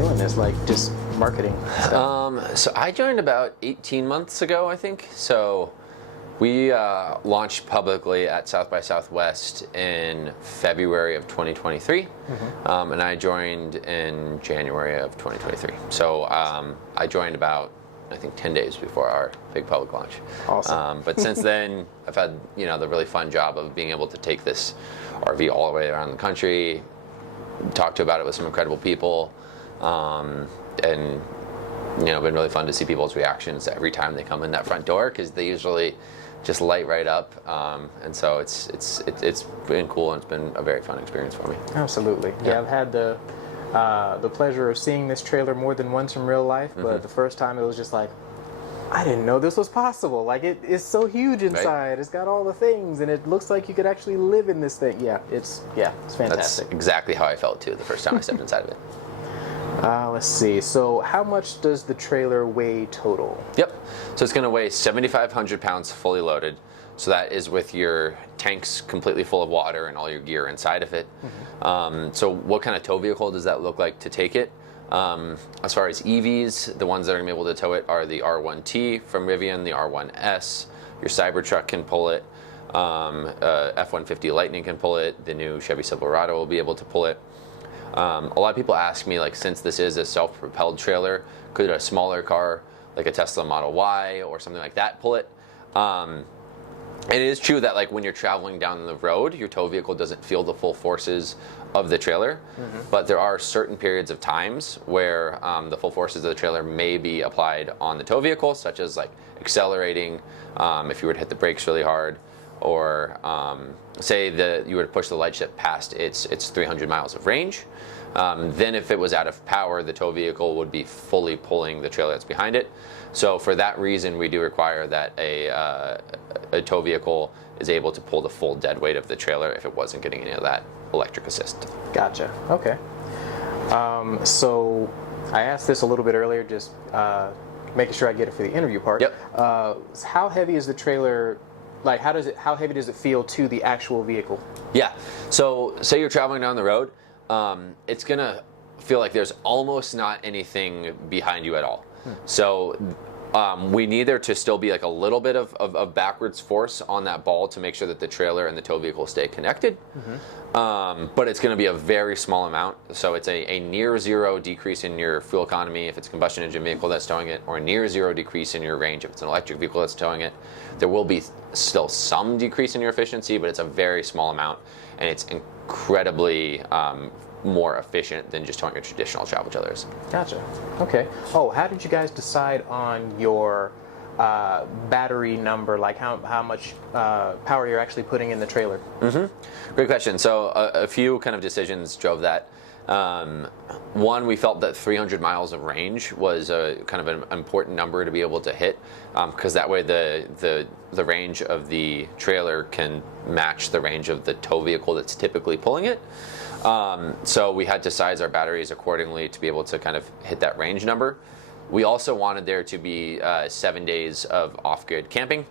doing this, like just marketing stuff? So I joined about 18 months ago, I think. So we launched publicly at South by Southwest in February of 2023, and I joined in January of 2023. So I joined about, I think, 10 days before our big public launch. Awesome. But since then, I've had the really fun job of being able to take this RV all the way around the country, talk about it with some incredible people, and been really fun to see people's reactions every time they come in that front door, because they usually just light right up, and so it's been cool, and it's been a very fun experience for me. Absolutely. Yeah, I've had the pleasure of seeing this trailer more than once in real life, but the first time it was just like, I didn't know this was possible. Like, it is so huge inside. Right. It's got all the things, and it looks like you could actually live in this thing. Yeah, it's fantastic. That's exactly how I felt too the first time I stepped inside of it. Let's see. So how much does the trailer weigh total? Yep. So it's going to weigh 7,500 pounds fully loaded. So that is with your tanks completely full of water and all your gear inside of it. So what kind of tow vehicle does that look like to take it? As far as EVs, the ones that are going to be able to tow it are the R1T from Rivian, the R1S. Your Cybertruck can pull it. F-150 Lightning can pull it. The new Chevy Silverado will be able to pull it. A lot of people ask me, like, since this is a self-propelled trailer, could a smaller car like a Tesla Model Y or something like that pull it? It is true that, like, when you're traveling down the road, your tow vehicle doesn't feel the full forces of the trailer, but there are certain periods of times where the full forces of the trailer may be applied on the tow vehicle, such as like accelerating, if you were to hit the brakes really hard, or say that you were to push the Lightship past its 300 miles of range. Then if it was out of power, the tow vehicle would be fully pulling the trailer that's behind it. So for that reason, we do require that a tow vehicle is able to pull the full dead weight of the trailer if it wasn't getting any of that electric assist. Gotcha. Okay. So I asked this a little bit earlier, just making sure I get it for the interview part. Yep. How heavy is the trailer? Like, how heavy does it feel to the actual vehicle? Yeah. So say you're traveling down the road, it's gonna feel like there's almost not anything behind you at all. So we need there to still be like a little bit of backwards force on that ball to make sure that the trailer and the tow vehicle stay connected. But it's going to be a very small amount. So it's a near zero decrease in your fuel economy if it's a combustion engine vehicle that's towing it, or a near zero decrease in your range if it's an electric vehicle that's towing it. There will be still some decrease in your efficiency, but it's a very small amount, and it's incredibly more efficient than just towing your traditional travel trailers. Gotcha. Okay. Oh, how did you guys decide on your battery number? Like how much power you're actually putting in the trailer? Great question. So a few kind of decisions drove that. One, we felt that 300 miles of range was a kind of an important number to be able to hit, because that way the range of the trailer can match the range of the tow vehicle that's typically pulling it. So we had to size our batteries accordingly to be able to kind of hit that range number. We also wanted there to be 7 days of off-grid camping,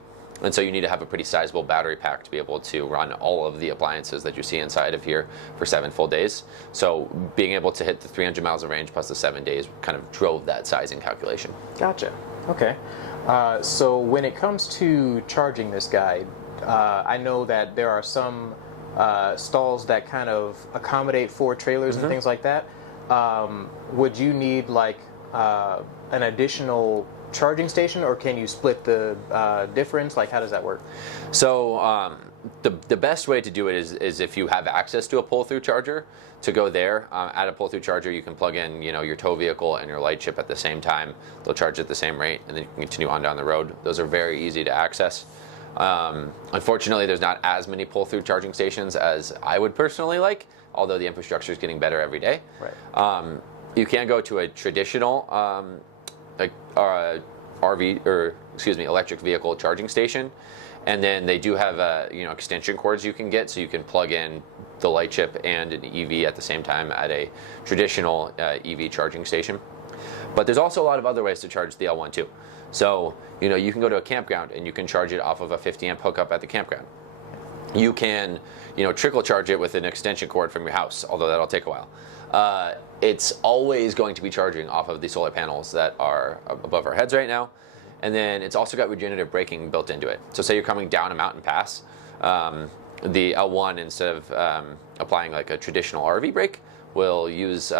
and so you need to have a pretty sizable battery pack to be able to run all of the appliances that you see inside of here for 7 full days. So being able to hit the 300 miles of range plus the 7 days kind of drove that sizing calculation. Gotcha. Okay. So when it comes to charging this guy, I know that there are some stalls that kind of accommodate for trailers and things like that. Would you need like an additional charging station, or can you split the difference? Like, how does that work? So the best way to do it is if you have access to a pull-through charger, to go there. At a pull-through charger, you can plug in your tow vehicle and your Lightship at the same time. They'll charge at the same rate, and then you can continue on down the road. Those are very easy to access. Unfortunately, there's not as many pull-through charging stations as I would personally like, although the infrastructure is getting better every day. Right. You can go to a traditional electric vehicle charging station, and then they do have extension cords you can get, so you can plug in the Lightship and an EV at the same time at a traditional EV charging station. But there's also a lot of other ways to charge the L1 too. So you can go to a campground and you can charge it off of a 50 amp hookup at the campground. you can, trickle charge it with an extension cord from your house, although that'll take a while. It's always going to be charging off of the solar panels that are above our heads right now. And then it's also got regenerative braking built into it. So say you're coming down a mountain pass, the L1, instead of applying like a traditional RV brake, will use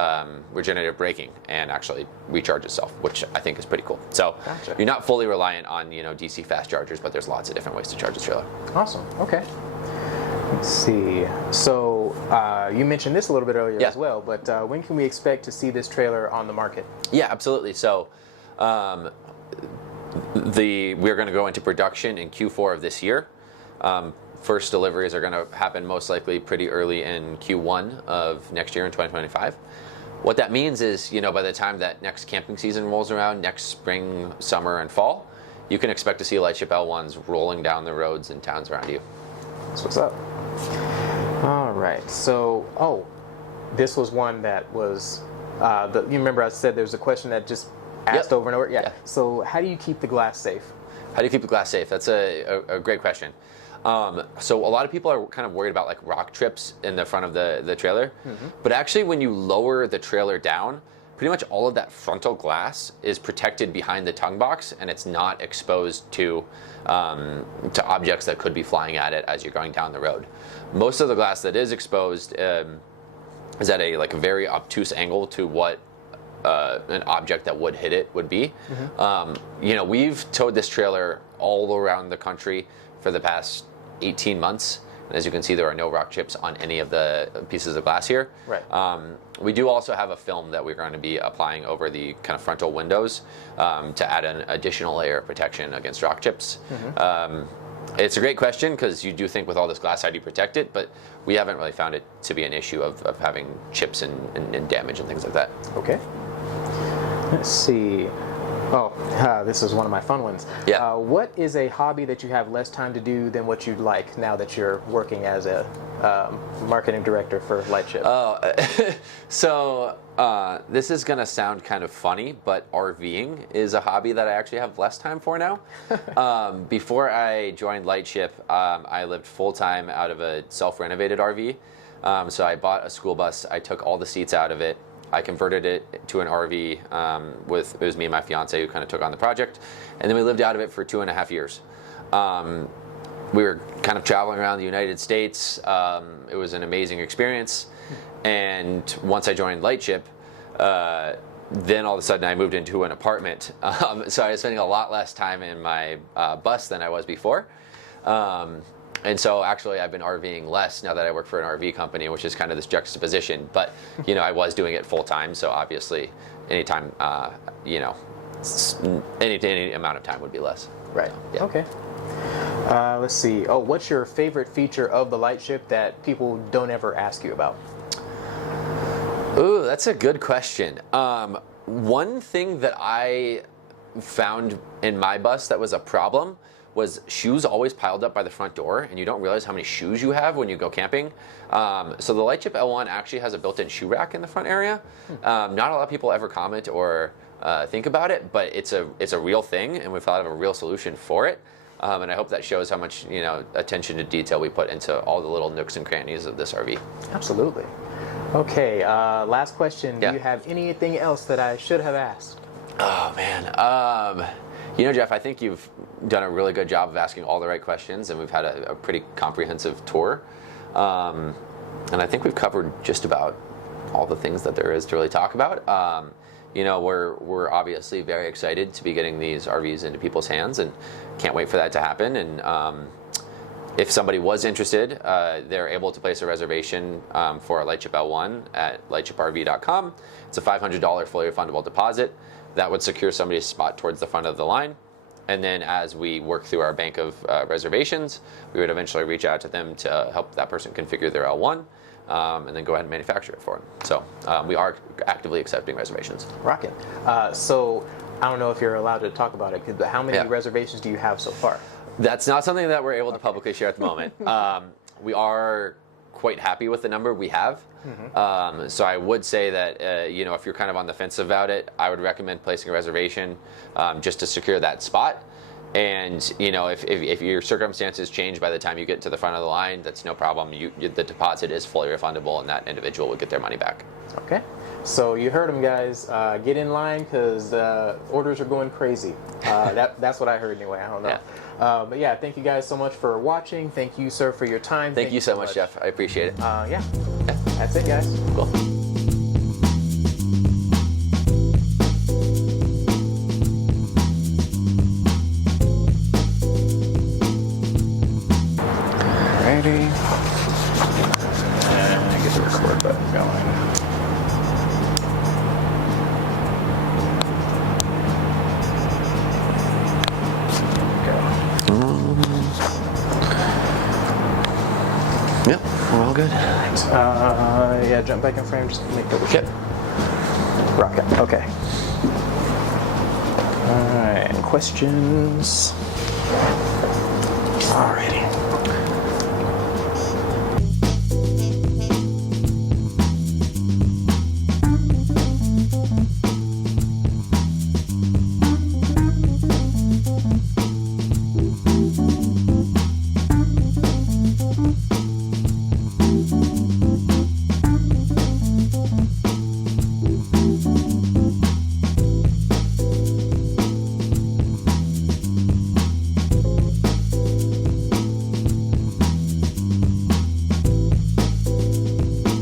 regenerative braking and actually recharge itself, which I think is pretty cool. So Gotcha. You're not fully reliant on DC fast chargers, but there's lots of different ways to charge a trailer. Awesome. Okay. Let's see. So you mentioned this a little bit earlier as well, but when can we expect to see this trailer on the market? Yeah, absolutely. So we're going to go into production in Q4 of this year. First deliveries are going to happen most likely pretty early in Q1 of next year in 2025. What that means is, by the time that next camping season rolls around, next spring, summer, and fall, you can expect to see Lightship L1s rolling down the roads in towns around you. That's what's up. All right. So, this was one that was, you remember I said there's a question that just asked over and over? Yeah. So how do you keep the glass safe? How do you keep the glass safe? That's a great question. So a lot of people are kind of worried about like rock trips in the front of the trailer. Mm-hmm. But actually when you lower the trailer down, pretty much all of that frontal glass is protected behind the tongue box, and it's not exposed to objects that could be flying at it as you're going down the road. Most of the glass that is exposed is at a very obtuse angle to what an object that would hit it would be. Mm-hmm. We've towed this trailer all around the country for the past 18 months. And as you can see, there are no rock chips on any of the pieces of glass here. Right. We do also have a film that we're going to be applying over the kind of frontal windows to add an additional layer of protection against rock chips. Mm-hmm. It's a great question because you do think with all this glass, how do you protect it? But we haven't really found it to be an issue of having chips and damage and things like that. Okay. Let's see. This is one of my fun ones. Yeah. What is a hobby that you have less time to do than what you'd like now that you're working as a marketing director for Lightship? So this is going to sound kind of funny, but RVing is a hobby that I actually have less time for now. Before I joined Lightship, I lived full-time out of a self-renovated RV. So I bought a school bus. I took all the seats out of it. I converted it to an RV it was me and my fiance who kind of took on the project. And then we lived out of it for 2.5 years. We were kind of traveling around the United States. It was an amazing experience. And once I joined Lightship, then all of a sudden I moved into an apartment. So I was spending a lot less time in my bus than I was before. And so actually I've been RVing less now that I work for an RV company, which is kind of this juxtaposition. But, I was doing it full time. So obviously anytime, any amount of time would be less. Right. Yeah. Okay. Let's see. What's your favorite feature of the Lightship that people don't ever ask you about? Ooh, that's a good question. One thing that I found in my bus that was a problem was shoes always piled up by the front door, and you don't realize how many shoes you have when you go camping. So the Lightship L1 actually has a built-in shoe rack in the front area. Not a lot of people ever comment or think about it, but it's a real thing, and we've thought of a real solution for it. And I hope that shows how much attention to detail we put into all the little nooks and crannies of this RV. Absolutely. Okay. Last question. Yeah. Do you have anything else that I should have asked? Oh man. Jeff, I think you've done a really good job of asking all the right questions, and we've had a pretty comprehensive tour. And I think we've covered just about all the things that there is to really talk about. We're obviously very excited to be getting these RVs into people's hands, and can't wait for that to happen. And if somebody was interested, they're able to place a reservation for a Lightship L1 at lightshiprv.com. It's a $500 fully refundable deposit. That would secure somebody's spot towards the front of the line. And then as we work through our bank of reservations, we would eventually reach out to them to help that person configure their L1 and then go ahead and manufacture it for them. So we are actively accepting reservations. Rockin'. So I don't know if you're allowed to talk about it, but how many reservations do you have so far? That's not something that we're able to publicly share at the moment. We are quite happy with the number we have. Mm-hmm. So I would say that, if you're kind of on the fence about it, I would recommend placing a reservation just to secure that spot. And if your circumstances change by the time you get to the front of the line, that's no problem. The deposit is fully refundable, and that individual would get their money back. Okay. So you heard them, guys. Get in line because orders are going crazy. That's what I heard anyway. I don't know. Yeah. But yeah, thank you guys so much for watching. Thank you, sir, for your time. Thank you so much, Jeff. I appreciate it. Yeah. That's it, guys. Cool. Ready. And get the record button going. Yep, we're all good. Yeah, jump back in frame just to make double check. Rock it. Okay. All right. Questions? Alrighty.